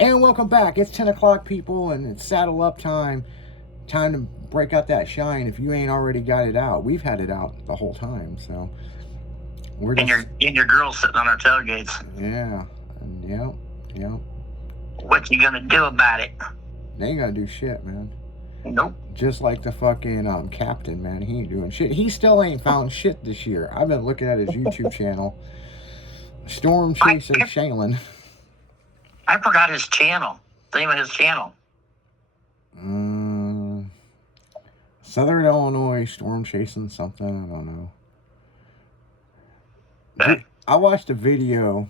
And welcome back. It's 10 o'clock, people, and it's saddle up time. Time to break out that shine if you ain't already got it out. We've had it out the whole time, so we're And just. your girl's sitting on our tailgates. Yeah. Yep. What you gonna do about it? They ain't gonna do shit, man. Nope. Just like the fucking captain, man. He ain't doing shit. He still ain't found shit this year. I've been looking at his YouTube channel. Storm Chaser Shaylin. I forgot his channel. The name of his channel. Southern Illinois Storm Chasing something. I don't know. I watched a video.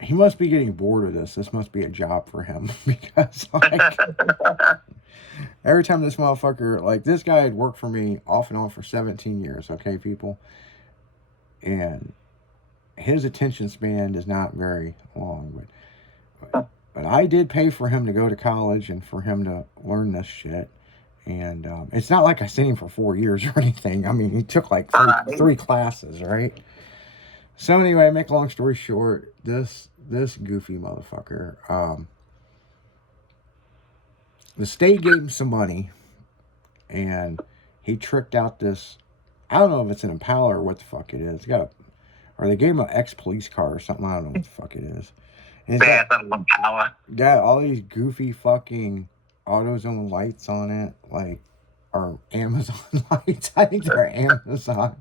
He must be getting bored of this. This must be a job for him because like every time this motherfucker, like this guy had worked for me off and on for 17 years, okay, people? And his attention span is not very long, but I did pay for him to go to college and for him to learn this shit. And it's not like I sent him for 4 years or anything. I mean, he took like three classes, right? So anyway, make a long story short, this goofy motherfucker, the state gave him some money, and he tricked out this. I don't know if it's an Impala or what the fuck it is. Or they gave him an ex-police car or something. I don't know what the fuck it is. And got all these goofy fucking AutoZone lights on it, like, or Amazon lights. I think they're Amazon.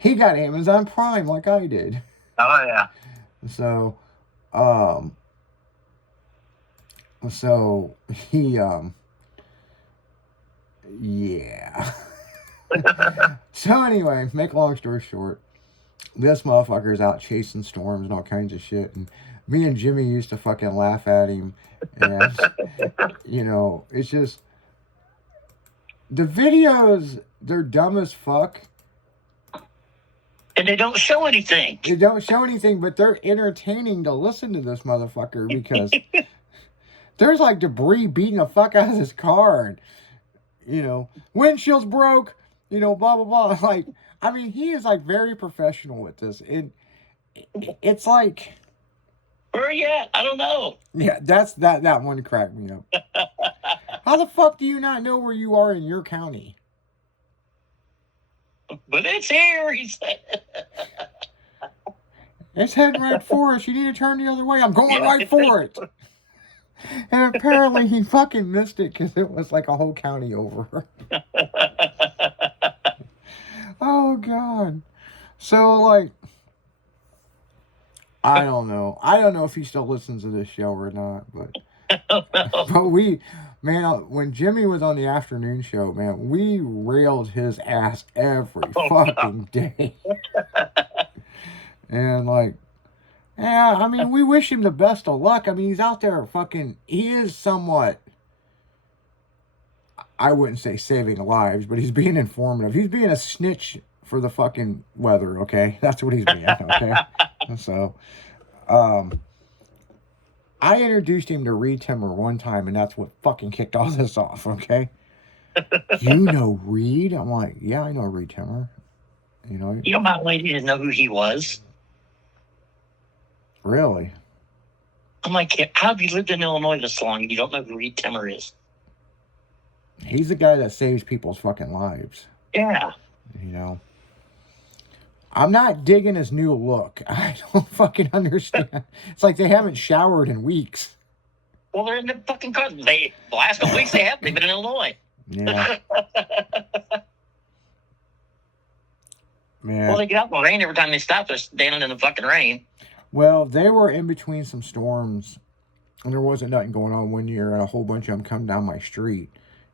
He got Amazon Prime like I did. Oh yeah. So he yeah. So anyway, make a long story short, this motherfucker's out chasing storms and all kinds of shit, and me and Jimmy used to fucking laugh at him, and you know, it's just the videos, they're dumb as fuck. And they don't show anything. They don't show anything, but they're entertaining to listen to this motherfucker because there's like debris beating the fuck out of his car, and you know, windshield's broke, you know, blah blah blah. Like, I mean, he is like very professional with this. It's like, where are you at? I don't know. Yeah, that one cracked me up. How the fuck do you not know where you are in your county? But it's here, he said. It's heading right for us. You need to turn the other way. I'm going right for it. And apparently he fucking missed it because it was like a whole county over. Oh, God. So, like, I don't know. I don't know if he still listens to this show or not, but when Jimmy was on the afternoon show, man, we railed his ass every fucking day. And like, yeah, I mean, we wish him the best of luck. I mean, he's out there fucking, he is somewhat, I wouldn't say saving lives, but he's being informative. He's being a snitch for the fucking weather, okay? That's what he's being, okay? So, I introduced him to Reed Timmer one time, and that's what fucking kicked all this off, okay? You know Reed? I'm like, yeah, I know Reed Timmer. You know my lady didn't know who he was? Really? I'm like, how have you lived in Illinois this long and you don't know who Reed Timmer is? He's the guy that saves people's fucking lives. Yeah. You know? I'm not digging his new look. I don't fucking understand. It's like they haven't showered in weeks. Well, they're in the fucking car. The last couple weeks they've been in Illinois. Yeah. Man. Well, they get out in the rain every time they stop. They're standing in the fucking rain. Well, they were in between some storms, and there wasn't nothing going on one year, and a whole bunch of them come down my street.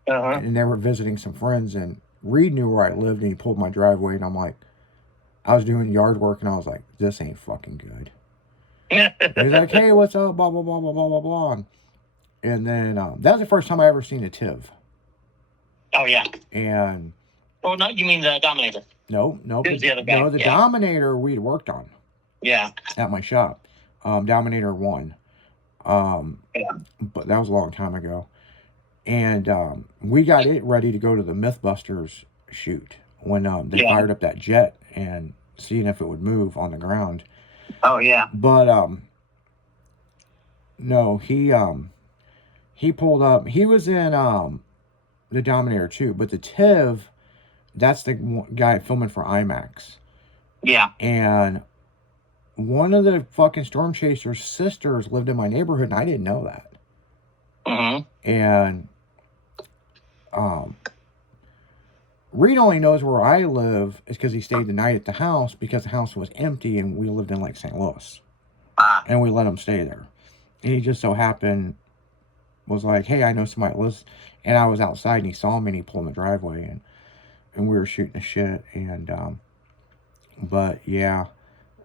And they were visiting some friends, and Reed knew where I lived, and he pulled my driveway, and I'm like, I was doing yard work, and I was like, this ain't fucking good. He's like, hey, what's up, blah, blah, blah, blah, blah, blah, blah. And then that was the first time I ever seen a TIV. Oh, yeah. And... Oh, no, you mean the Dominator? No. It was the other guy. No, the Dominator we'd worked on. Yeah. At my shop. Dominator 1. But that was a long time ago. And we got it ready to go to the Mythbusters shoot when they fired up that jet and seeing if it would move on the ground. Oh, yeah. But No, he pulled up. He was in the Dominator too, but the Tiv, that's the guy filming for IMAX. Yeah. And one of the fucking Storm Chaser's sisters lived in my neighborhood, and I didn't know that. Mm-hmm. And Reed only knows where I live is because he stayed the night at the house because the house was empty and we lived in like St. Louis. And we let him stay there. And he just so happened was like, hey, I know somebody lives. And I was outside and he saw me and he pulled in the driveway and we were shooting the shit. And, but yeah,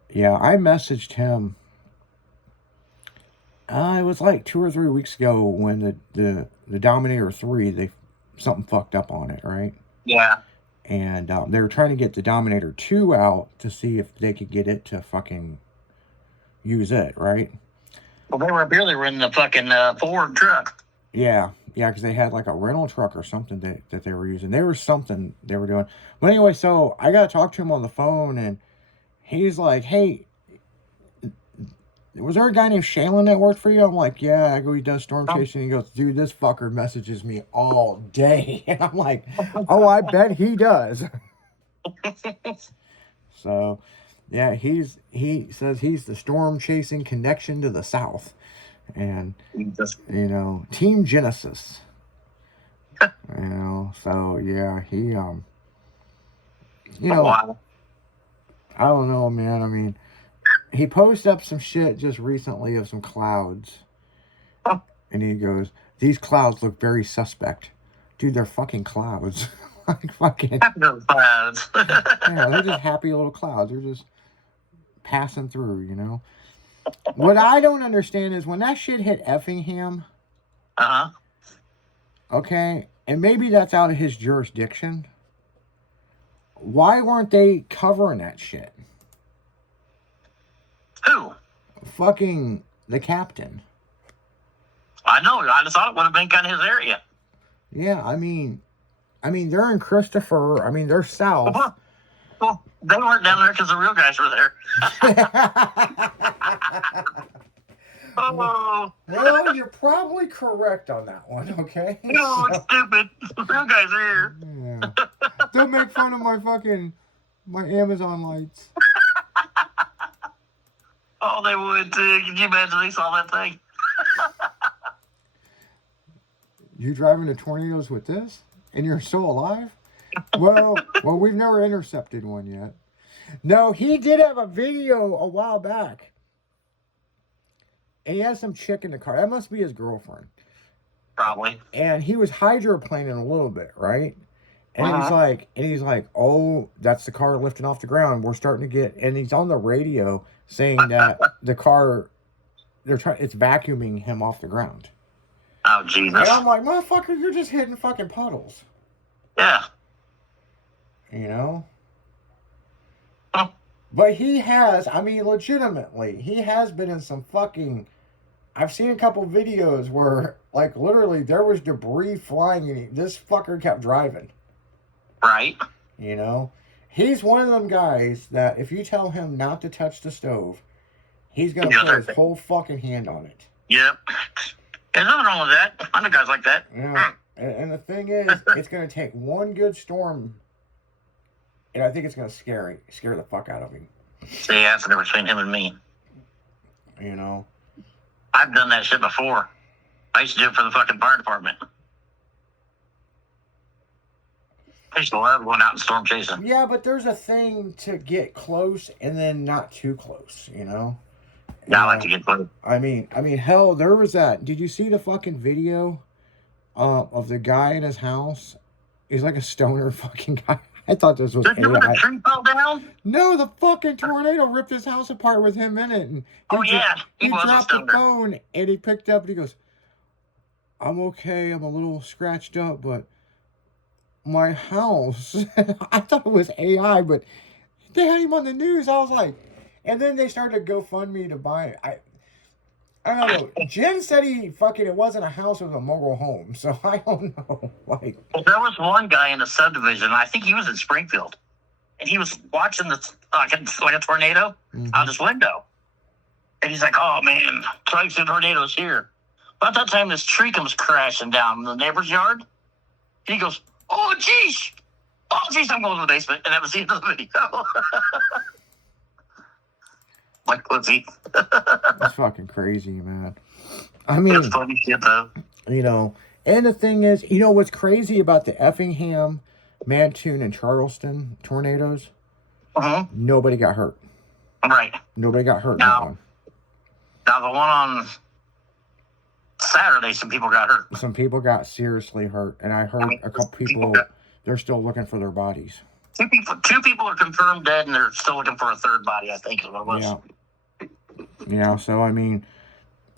I messaged him. It was like 2 or 3 weeks ago when the Dominator 3, something fucked up on it, right? Yeah. And they were trying to get the Dominator 2 out to see if they could get it to fucking use it, right? Well, they were barely running the fucking Ford truck. Yeah, because they had like a rental truck or something that they were using. There was something they were doing. But anyway, so I got to talk to him on the phone, and he's like, hey, was there a guy named Shaylin that worked for you? I'm like, yeah. I go, he does storm chasing. He goes, dude, this fucker messages me all day. And I'm like, oh, I bet he does. So, yeah, he says he's the storm chasing connection to the South. And, you know, Team Genesis. You know, so, yeah, he, you know, Wow. I don't know, man. I mean, he posted up some shit just recently of some clouds. And he goes, these clouds look very suspect. Dude, they're fucking clouds. Like fucking clouds. Yeah, they're just happy little clouds. They're just passing through, you know. What I don't understand is when that shit hit Effingham. Uh-huh. Okay, and maybe that's out of his jurisdiction. Why weren't they covering that shit? Who? Fucking the captain. I know. I just thought it would have been kind of his area. Yeah, I mean, they're in Christopher. I mean, they're south. Well, they weren't down there because the real guys were there. Oh. Well, you're probably correct on that one, okay? No, it's stupid. The real guys are here. Yeah. Don't make fun of my Amazon lights. Oh, they would too. Can you imagine they saw that thing? You driving the tornadoes with this? And you're still alive? Well, we've never intercepted one yet. No, he did have a video a while back. And he has some chick in the car. That must be his girlfriend. Probably. And he was hydroplaning a little bit, right? And he's like, oh, that's the car lifting off the ground. We're starting to get, and he's on the radio saying that the car, it's vacuuming him off the ground. Oh, Jesus. And I'm like, motherfucker, you're just hitting fucking puddles. Yeah. You know? Huh. But he has, legitimately, he has been in some fucking, I've seen a couple videos where, like, literally there was debris flying and this fucker kept driving. Right. You know? He's one of them guys that if you tell him not to touch the stove, he's going to put his whole fucking hand on it. Yep. There's nothing wrong with that. I know guys like that. Yeah. And the thing is, it's going to take one good storm, and I think it's going to scare the fuck out of him. See, that's the difference between him and me. You know? I've done that shit before. I used to do it for the fucking fire department. I used to love going out and storm chasing. Yeah, but there's a thing to get close and then not too close, you know? Yeah, I like to get close. I mean, hell, there was that. Did you see the fucking video of the guy in his house? He's like a stoner fucking guy. I thought this was Did you the tree fell down? No, the fucking tornado ripped his house apart with him in it. And he dropped the phone and he picked up and he goes, I'm okay. I'm a little scratched up, but my house. I thought it was AI, but they had him on the news. I was like, and then they started to GoFundMe to buy it. I don't know. Jen said it wasn't a house, it was a mobile home. So I don't know. Like, well, there was one guy in the subdivision. I think he was in Springfield, and he was watching the like a tornado out his window. And he's like, oh, man, strikes and tornadoes here. About that time, this tree comes crashing down in the neighbor's yard. And he goes, oh, geez. Oh, geez, I'm going to the basement. And that was the end of the video. Like, pussy. That's fucking crazy, man. I mean, It's funny shit, though. you know, and the thing is, you know what's crazy about the Effingham, Mattoon, and Charleston tornadoes? Uh-huh. Nobody got hurt. Right. Nobody got hurt in that No. one. Now, the one on Saturday, some people got hurt. Some people got seriously hurt, and I heard a couple people, they're still looking for their bodies. Two people are confirmed dead, and they're still looking for a third body, I think is what it was. Yeah. You know, so I mean,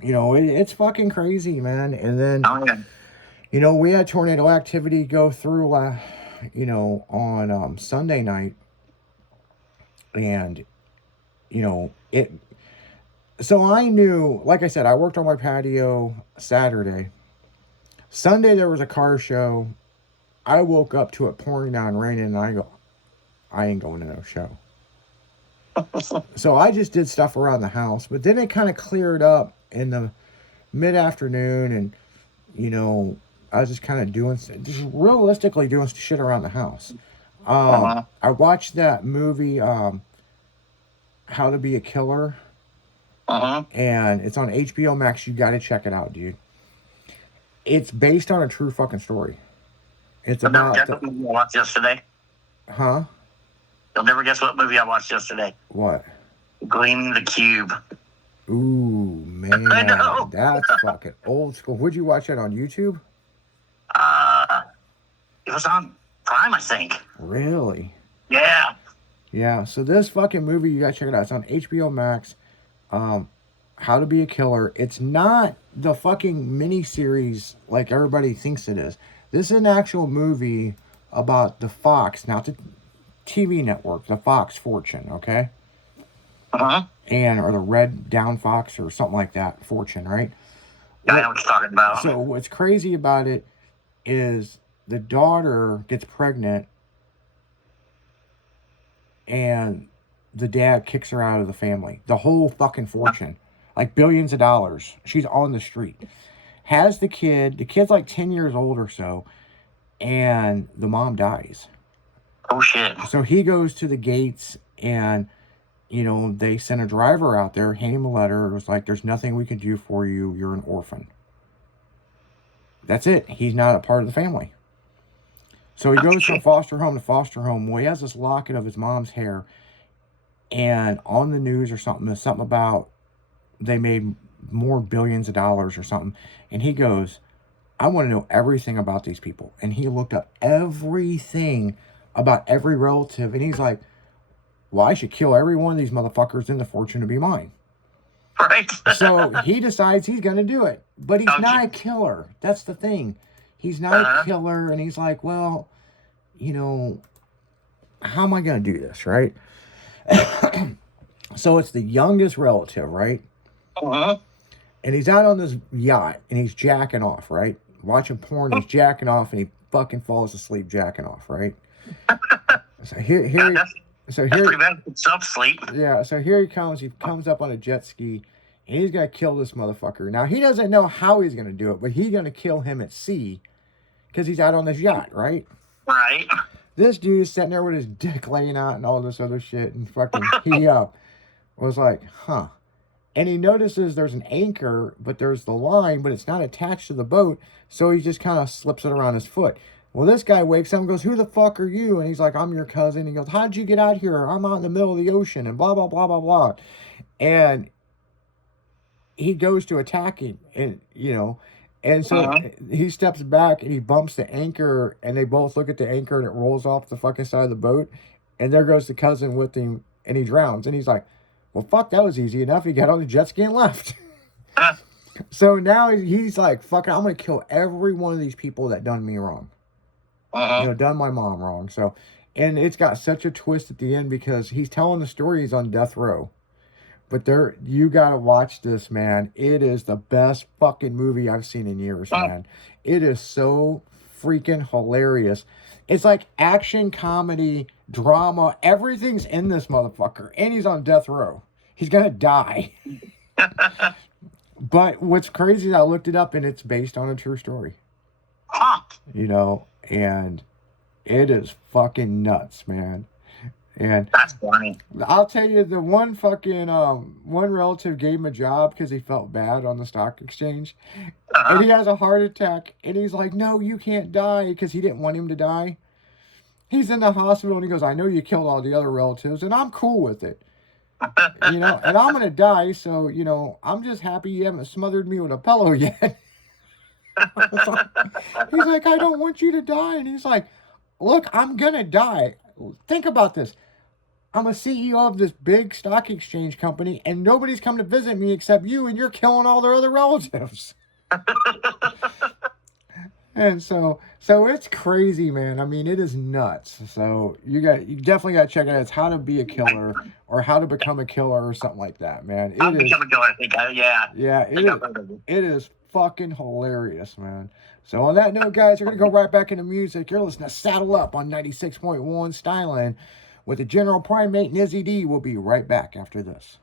you know, it's fucking crazy, man. And then, Oh, yeah. you know, we had tornado activity go through, you know, on Sunday night. And, you know, so I knew, like I said, I worked on my patio Saturday. Sunday, there was a car show. I woke up to it pouring down raining, and I go, I ain't going to no show. So I just did stuff around the house, but then it kind of cleared up in the mid-afternoon, and, you know, I was just kind of just realistically doing shit around the house. I watched that movie, How to Be a Killer, and it's on HBO Max. You got to check it out, dude. It's based on a true fucking story. It's You'll never about guess what movie I watched yesterday. Huh? You'll never guess what movie I watched yesterday. What? Gleaming the Cube. Ooh, man. I know. That's fucking old school. Would you watch it on YouTube? It was on Prime, I think. Really? Yeah. Yeah, so this fucking movie, you gotta check it out. It's on HBO Max. How to Be a Killer. It's not the fucking miniseries like everybody thinks it is. This is an actual movie about the Fox, not the TV network, the Fox Fortune, okay? And, or the Red Down Fox or something like that, Fortune, right? Yeah, I know what you're talking about. So what's crazy about it is the daughter gets pregnant and the dad kicks her out of the family. The whole fucking fortune. Like billions of dollars. She's on the street. Has the kid's like 10 years old or so, and the mom dies. Oh, shit. So he goes to the gates and, you know, they send a driver out there, hand him a letter. It was like, there's nothing we can do for you. You're an orphan. That's it. He's not a part of the family. So he goes from foster home to foster home. Well, he has this locket of his mom's hair. And on the news or something, there's something about they made more billions of dollars or something. And he goes, I want to know everything about these people. And he looked up everything about every relative. And he's like, well, I should kill every one of these motherfuckers in the fortune to be mine. Right. So he decides he's going to do it. But he's not a killer. That's the thing. He's not a killer. And he's like, well, you know, how am I going to do this, right? So it's the youngest relative, right? And he's out on this yacht, and he's jacking off, right? Watching porn, he's jacking off, and he fucking falls asleep jacking off, right? So here sleep. Yeah, so here he comes. He comes up on a jet ski, and he's gonna kill this motherfucker. Now he doesn't know how he's gonna do it, but he's gonna kill him at sea because he's out on this yacht, right? Right. This dude's sitting there with his dick laying out and all this other shit, and fucking he was like, huh. And he notices there's an anchor, but there's the line, but it's not attached to the boat, so he just kind of slips it around his foot. Well, this guy wakes up and goes, who the fuck are you? And he's like, I'm your cousin. He goes, how'd you get out here? I'm out in the middle of the ocean, and blah, blah, blah, blah, blah. And he goes to attack him, and, you know, and so he steps back, and he bumps the anchor, and they both look at the anchor, and it rolls off the fucking side of the boat, and there goes the cousin with him, and he drowns. And he's like, well, fuck, that was easy enough. He got on the jet ski and left. So now he's like, fuck it, I'm going to kill every one of these people that done me wrong. You know, done my mom wrong. So, and it's got such a twist at the end because he's telling the story he's on death row. But you got to watch this, man. It is the best fucking movie I've seen in years, man. It is so freaking hilarious. It's like action, comedy, drama. Everything's in this motherfucker. And he's on death row. He's going to die. But what's crazy is I looked it up and it's based on a true story. Huh. You know, and it is fucking nuts, man. And That's funny. I'll tell you, the one fucking one relative gave him a job because he felt bad on the stock exchange, and he has a heart attack, and he's like, "No, you can't die," because he didn't want him to die. He's in the hospital, and he goes, "I know you killed all the other relatives, and I'm cool with it, you know, and I'm gonna die, so you know, I'm just happy you haven't smothered me with a pillow yet." He's like, "I don't want you to die," and he's like, "Look, I'm gonna die. Think about this. I'm a CEO of this big stock exchange company, and nobody's come to visit me except you, and you're killing all their other relatives." And so it's crazy, man. I mean, it is nuts. So you definitely got to check it out. It's How to Be a Killer or How to Become a Killer or something like that, man. I'll become a killer, I think. Yeah, it is fucking hilarious, man. So on that note, guys, we're going to go right back into music. You're listening to Saddle Up on 96.1 Styling with the General Primate and Izzy D. We'll be right back after this.